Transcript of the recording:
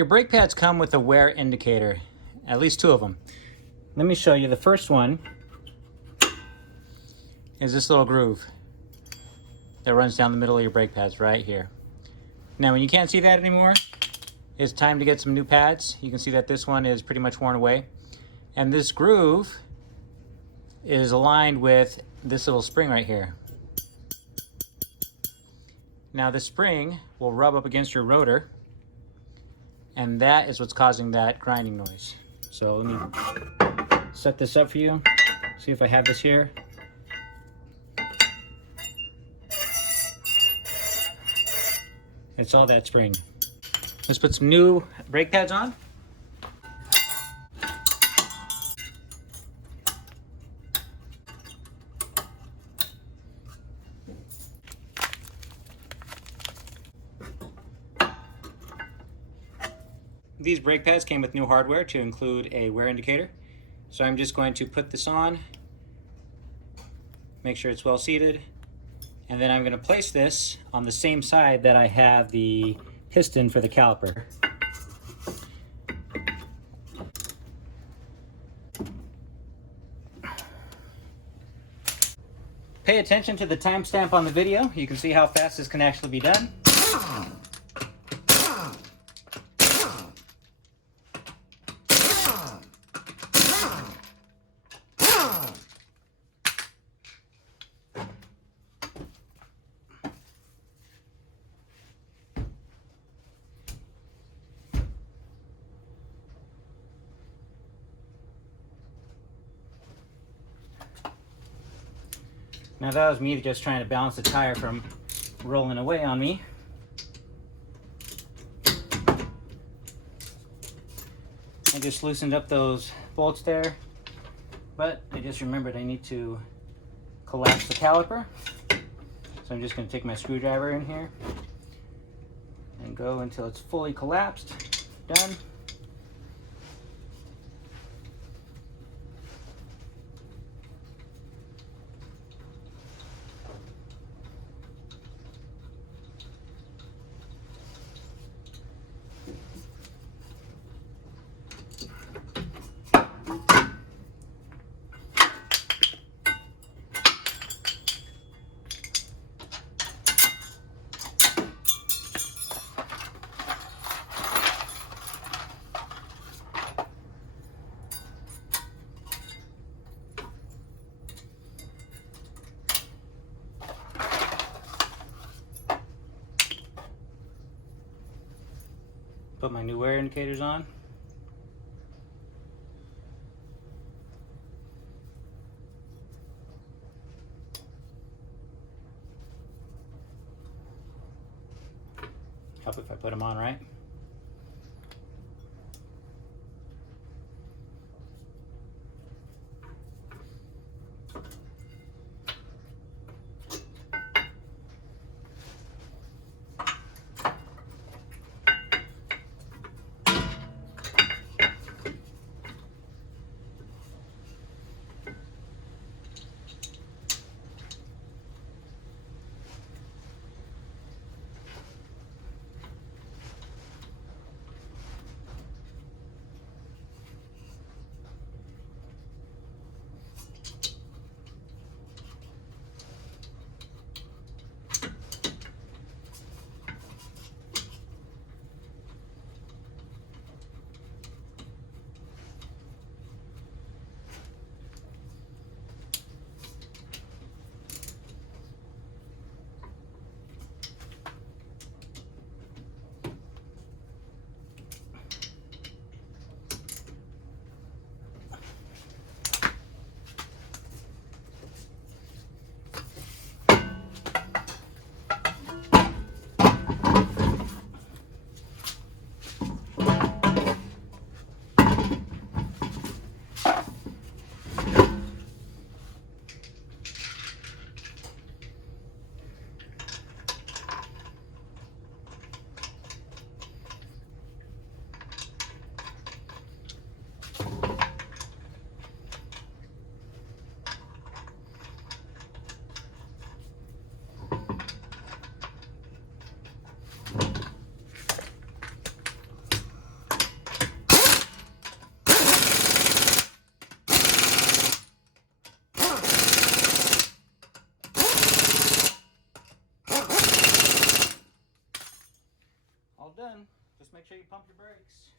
Your brake pads come with a wear indicator, at least two of them. Let me show you. The first one is this little groove that runs down the middle of your brake pads right here. Now when you can't see that anymore, it's time to get some new pads. You can see that this one is pretty much worn away. And this groove is aligned with this little spring right here. Now the spring will rub up against your rotor, and that is what's causing that grinding noise. So let me set this up for you. See if I have this here. It's all that spring. Let's put some new brake pads on. These brake pads came with new hardware to include a wear indicator. So I'm just going to put this on, make sure it's well seated, and then I'm going to place this on the same side that I have the piston for the caliper. Pay attention to the timestamp on the video. You can see how fast this can actually be done. Now that was me just trying to balance the tire from rolling away on me. I just loosened up those bolts there, but I just remembered I need to collapse the caliper. So I'm just going to take my screwdriver in here and go until it's fully collapsed. Done. Put my new wear indicators on. Help if I put them on right. all done. Just make sure you pump your brakes.